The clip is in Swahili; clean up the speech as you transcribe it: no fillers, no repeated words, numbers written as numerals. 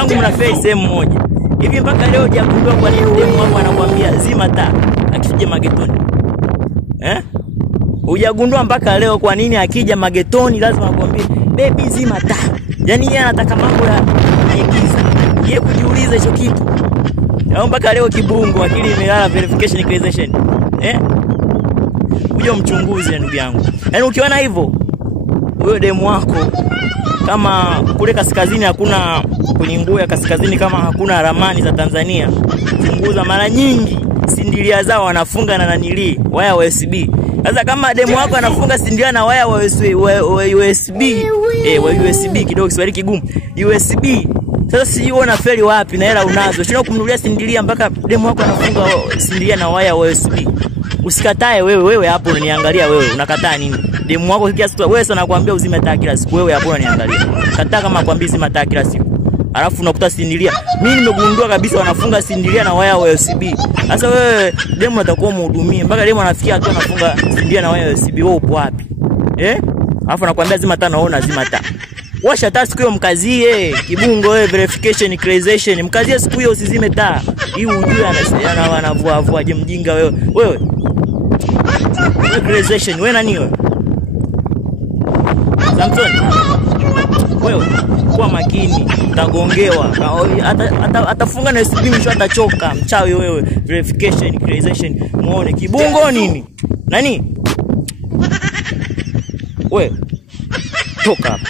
zangu mnafeli sehemu moja. Hivi mpaka leo hujagundua kwa nini demu wako anakuambia zima taa akija magetoni? Hujagundua mpaka leo kwa nini akija magetoni lazima akwambie baby zima taa? Yaani yeye anataka mambo ya igiza. Yeye kujiuliza hicho kitu. Au mpaka leo kibungo akili imelala verification equalization. Uje mchunguze ndugu yangu. Yaani ukiona hivyo wewe demu wako kama kule kaskazini hakuna kwenye nguo ya kaskazini kama hakuna ramani za Tanzania. Chunguza mara nyingi sindilia zao wanafunga na nanili waya wa USB. Sasa kama demu wako anafunga sindilia na waya wa USB, wa USB kidogo Kiswahili kigumu. USB. Sasa si uona feli wapi na hela unazo. Shina kumnunulia sindilia mpaka demu wako anafunga sindilia na waya wa USB. Usikatae wewe hapo unaniangalia wewe. Unakataa nini? Demu wako kiasi tu wewe sana nakwambia uzime taa kila siku. Wewe hapo unaniangalia. Kataa kama nakwambia uzime taa kila siku. Alafu unakuta sindilia. Mimi nimegundua kabisa wanafunga sindilia na waya wa USB. Sasa wewe demu atakuwa mhudumie. Mpaka demu anafikia tu anafunga sindilia na waya wa USB. Wewe upo wapi? Alafu nakwambia zima taa naona zima taa. Washa taa siku hiyo mkazie. Kibungo wewe verification equalization. Mkazie siku hiyo usizime taa. Hii ujue anavua je mjinga wewe. Wewe equalization wewe nani wewe? Samson. Wewe kuwa makini, utagongewa. Atafunga na USB mwisho atachoka. Mchawi wewe. Verification equalization. Muone kibungo nini? Nani? Wewe toka hapa.